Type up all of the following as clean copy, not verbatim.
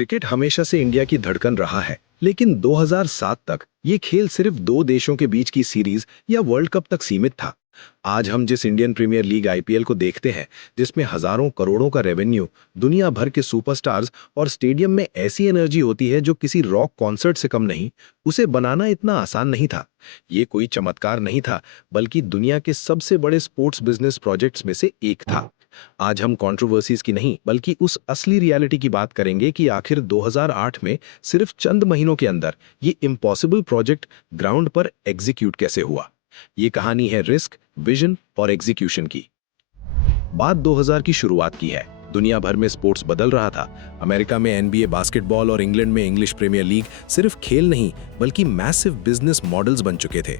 Cricket हमेशा से India की धड़कन रहा है, लेकिन 2007 तक ये खेल सिर्फ दो देशों के बीच की सीरीज या वर्ल्ड कप तक सीमित था। आज हम जिस इंडियन प्रीमियर लीग आईपीएल को देखते हैं, जिसमें हजारों करोड़ों का रेवेन्यू, दुनिया भर के सुपरस्टार्स और स्टेडियम में ऐसी एनर्जी होती है जो किसी रॉक कॉन्सर्ट से कम नहीं, उसे बनाना इतना आसान नहीं था। ये कोई चमत्कार नहीं था, बल्कि दुनिया के सबसे बड़े स्पोर्ट्स बिजनेस प्रोजेक्ट्स में से एक था। आज हम कंट्रोवर्सीज की नहीं, बल्कि उस असली रियलिटी की बात करेंगे कि आखिर 2008 में सिर्फ चंद महीनों के अंदर ये इम्पॉसिबल प्रोजेक्ट ग्राउंड पर एग्जीक्यूट कैसे हुआ। ये कहानी है रिस्क, विजन और एग्जीक्यूशन की। बात 2000 की शुरुआत की है। दुनिया भर में स्पोर्ट्स बदल रहा था। अमेरिका में एनबीए बास्केटबॉल और इंग्लैंड में इंग्लिश प्रीमियर लीग सिर्फ खेल नहीं, बल्कि मैसिव बिजनेस मॉडल्स बन चुके थे।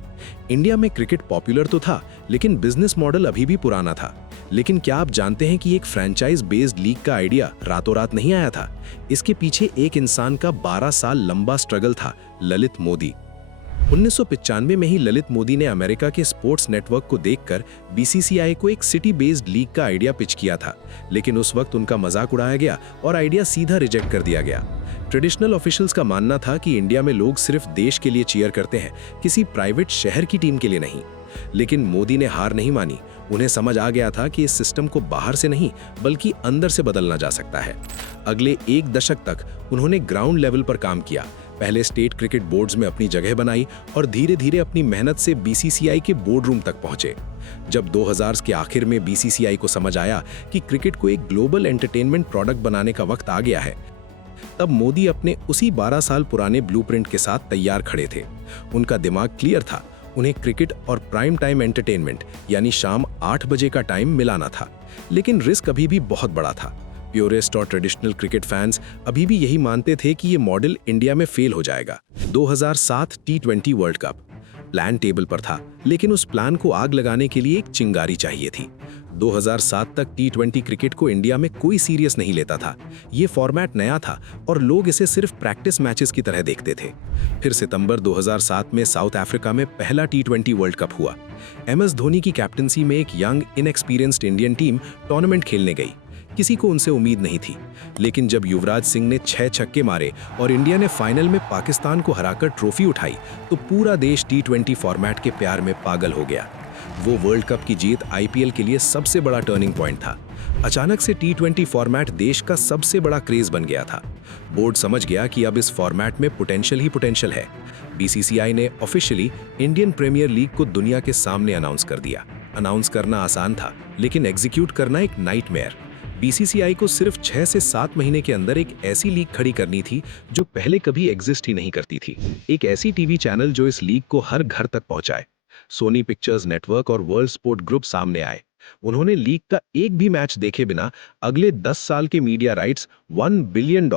इंडिया में क्रिकेट पॉपुलर तो था, लेकिन बिजनेस मॉडल अभी भी पुराना था। लेकिन क्या आप जानते हैं कि एक फ्रेंचाइज बेस्ड लीग का आइडिया रातों रात नहीं आया था? इसके पीछे एक इंसान का 12 साल लंबा स्ट्रगल था, ललित मोदी। 1995 में ही ललित मोदी ने अमेरिका के स्पोर्ट्स नेटवर्क को देखकर बीसीसीआई को एक सिटी बेस्ड लीग का आइडिया पिच किया था, लेकिन उस वक्त उनका मजाक उड़ाया गया और आइडिया सीधा रिजेक्ट कर दिया गया। ट्रेडिशनल ऑफिशियल्स का मानना था कि इंडिया में लोग सिर्फ देश के लिए चीयर करते हैं, किसी प्राइवेट शहर की टीम के लिए नहीं। लेकिन मोदी ने हार नहीं मानी। उन्हें समझ आ गया था कि इस सिस्टम को बाहर से नहीं, बल्कि अंदर से बदलना जा सकता है। अगले एक दशक तक उन्होंने ग्राउंड लेवल पर काम किया। पहले स्टेट क्रिकेट बोर्ड्स में अपनी जगह बनाई और धीरे धीरे अपनी मेहनत से बीसीसीआई के बोर्ड रूम तक पहुंचे। जब 2000 के आखिर में बीसीसीआई को समझ आया कि क्रिकेट को एक ग्लोबल एंटरटेनमेंट प्रोडक्ट बनाने का वक्त आ गया है, तब मोदी अपने उसी 12 साल पुराने ब्लूप्रिंट के साथ तैयार खड़े थे। उनका दिमाग क्लियर था। उन्हें क्रिकेट और प्राइम टाइम एंटरटेनमेंट यानी शाम 8 बजे का टाइम मिलाना था। लेकिन रिस्क अभी भी बहुत बड़ा था। प्योरेस्ट और ट्रेडिशनल क्रिकेट फैंस अभी भी यही मानते थे कि ये मॉडल इंडिया में फेल हो जाएगा। 2007 टी20 वर्ल्ड कप प्लान टेबल पर था, लेकिन उस प्लान को आग लगाने के लिए एक चिंगारी चाहिए थी। 2007 तक टी20 क्रिकेट को इंडिया में कोई सीरियस नहीं लेता था। ये फॉर्मेट नया था और लोग इसे सिर्फ प्रैक्टिस मैचेस की तरह देखते थे। फिर सितंबर 2007 में साउथ अफ्रीका में पहला टी20 वर्ल्ड कप हुआ। एमएस धोनी की कैप्टनसी में एक young inexperienced Indian team tournament खेलने गई। किसी को उनसे उम्मीद नहीं थी, लेकिन जब युवराज सिंह ने 6 छक्के मारे और इंडिया ने फाइनल में पाकिस्तान को हराकर ट्रॉफी उठाई, तो पूरा देश टी20 फॉर्मेट के प्यार में पागल हो गया। वो वर्ल्ड कप की जीत आईपीएल के लिए सबसे बड़ा टर्निंग पॉइंट था। अचानक से टी20 फॉर्मेट देश का सबसे बड़ा क्रेज बन गया था। बोर्ड समझ गया कि अब इस फॉर्मेट में पोटेंशियल ही पोटेंशियल है। बीसीसीआई ने ऑफिशियली इंडियन प्रीमियर लीग को दुनिया के सामने अनाउंस कर दिया। अनाउंस करना आसान था, लेकिन एग्जीक्यूट करना एक नाइटमेयर। बीसीसीआई को सिर्फ 6 से 7 महीने के अंदर एक ऐसी लीग खड़ी करनी थी जो पहले कभी एग्जिस्ट ही नहीं करती थी। एक ऐसी टीवी चैनल जो इस लीग को हर घर तक पहुंचाए। सोनी पिक्चर्स नेटवर्क और वर्ल्ड स्पोर्ट ग्रुप सामने आए। उन्होंने लीग का एक भी मैच देखे बिना अगले 10 साल के मीडिया राइट्स $1 बिलियन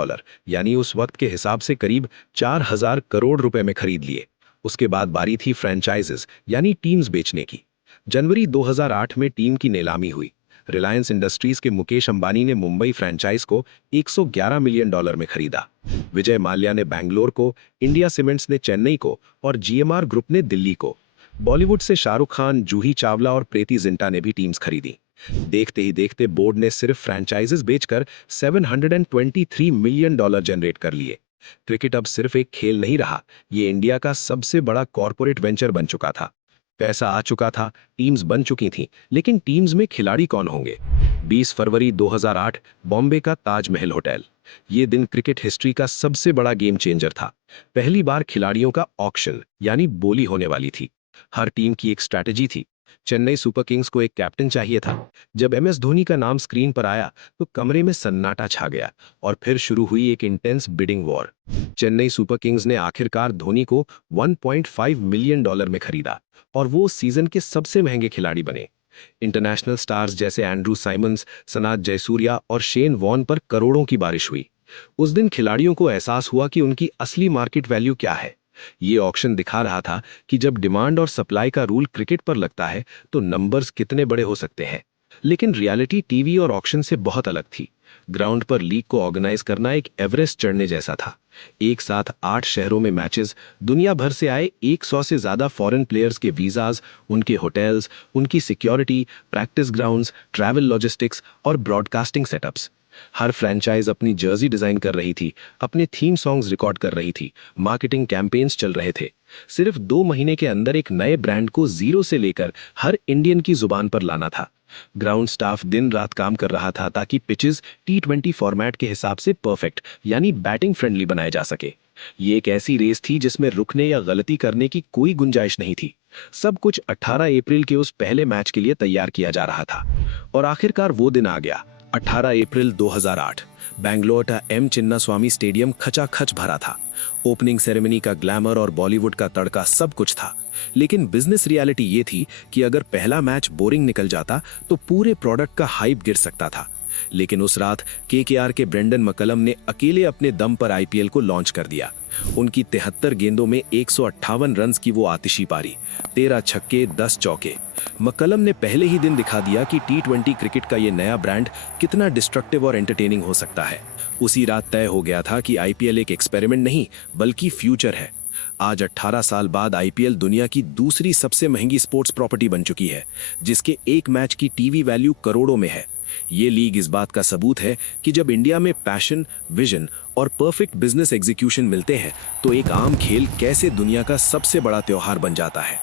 यानी उस वक्त के हिसाब से करीब 4000 करोड़ रुपए में खरीद लिए। उसके बाद बारी थी फ्रेंचाइजेस यानी टीम्स बेचने की। जनवरी 2008 में टीम की नीलामी हुई। रिलायंस इंडस्ट्रीज के मुकेश अंबानी ने मुंबई फ्रेंचाइज को $111 मिलियन में खरीदा। विजय माल्या ने बैंगलोर को, इंडिया सीमेंट्स ने चेन्नई को और जीएमआर ग्रुप ने दिल्ली को। बॉलीवुड से शाहरुख खान, जूही चावला और प्रीति जिंटा ने भी टीम्स खरीदी। देखते ही देखते बोर्ड ने सिर्फ फ्रेंचाइजेस बेचकर $723 मिलियन जनरेट कर लिए। क्रिकेट अब सिर्फ एक खेल नहीं रहा, ये इंडिया का सबसे बड़ा कॉरपोरेट वेंचर बन चुका था। पैसा आ चुका था, टीम्स बन चुकी थीं, लेकिन टीम्स में खिलाड़ी कौन होंगे? 20 फरवरी 2008, बॉम्बे का ताजमहल होटल। ये दिन क्रिकेट हिस्ट्री का सबसे बड़ा गेम चेंजर था। पहली बार खिलाड़ियों का ऑक्शन यानी बोली होने वाली थी। हर टीम की एक स्ट्रैटेजी थी। चेन्नई सुपर किंग्स को एक कैप्टन चाहिए था। जब एमएस धोनी का नाम स्क्रीन पर आया तो कमरे में सन्नाटा छा गया और फिर शुरू हुई एक intense bidding war. Chennai super Kings ने आखिरकार धोनी को $1.5 मिलियन में खरीदा और वो उस सीजन के सबसे महंगे खिलाड़ी बने। इंटरनेशनल स्टार्स जैसे एंड्रू साइमंस, सनात जयसूर्या और शेन वॉर्न पर करोड़ों की बारिश हुई। उस दिन खिलाड़ियों को एहसास हुआ कि उनकी असली मार्केट वैल्यू क्या है। ये ऑक्शन दिखा रहा था कि जब डिमांड और सप्लाई का रूल क्रिकेट पर लगता है तो नंबर्स कितने बड़े हो सकते हैं। लेकिन रियलिटी टीवी और ऑक्शन से बहुत अलग थी। ग्राउंड पर लीग को ऑर्गेनाइज करना एक एवरेस्ट चढ़ने जैसा था। एक साथ 8 शहरों में मैचेस, दुनिया भर से आए 100 से ज्यादा फॉरेन प्लेयर्स के वीजाज, उनके होटल्स, उनकी security, practice grounds, travel logistics और ब्रॉडकास्टिंग सेटअप्स। हर फ्रेंचाइज अपनी जर्सी डिजाइन कर रही थी, अपने थीम सॉन्ग्स रिकॉर्ड कर रही थी, मार्केटिंग कैंपेन्स चल रहे थे। सिर्फ 2 महीने के अंदर एक नए ब्रांड को जीरो से लेकर हर इंडियन की जुबान पर लाना था। ग्राउंड स्टाफ दिन रात काम कर रहा था ताकि पिचेस T20 फॉर्मेट के हिसाब से परफेक्ट यानी बैटिंग फ्रेंडली बनाए जा सके। ये एक ऐसी रेस थी जिसमें रुकने या गलती करने की कोई गुंजाइश नहीं थी। सब कुछ 18 अप्रैल के उस पहले मैच के लिए तैयार किया जा रहा था। और आखिरकार वो दिन आ गया। 18 अप्रैल 2008 बेंगलोर का एम चिन्नास्वामी स्टेडियम खचाखच भरा था। ओपनिंग सेरेमनी का ग्लैमर और बॉलीवुड का तड़का सब कुछ था। लेकिन बिजनेस रियलिटी ये थी कि अगर पहला मैच बोरिंग निकल जाता तो पूरे प्रोडक्ट का हाइप गिर सकता था। लेकिन उस रात केकेआर के ब्रेंडन मकलम ने अकेले अपने दम पर आईपीएल को लॉन्च कर दिया। उनकी 73 गेंदों में 158 रन्स की वो आतिशी पारी, 13 छक्के 10 चौके। मकलम ने पहले ही दिन दिखा दिया कि T20 क्रिकेट का ये नया ब्रांड कितना डिस्ट्रक्टिव और एंटरटेनिंग हो सकता है। उसी रात तय हो गया था कि आईपीएल एक एक्सपेरिमेंट नहीं बल्कि फ्यूचर है। आज 18 साल बाद आईपीएल दुनिया की दूसरी सबसे महंगी स्पोर्ट्स प्रॉपर्टी बन चुकी है, जिसके एक मैच की टीवी वैल्यू करोड़ों में है। ये लीग इस बात का सबूत है कि जब इंडिया में पैशन, विजन और परफेक्ट बिजनेस एग्जीक्यूशन मिलते हैं तो एक आम खेल कैसे दुनिया का सबसे बड़ा त्योहार बन जाता है।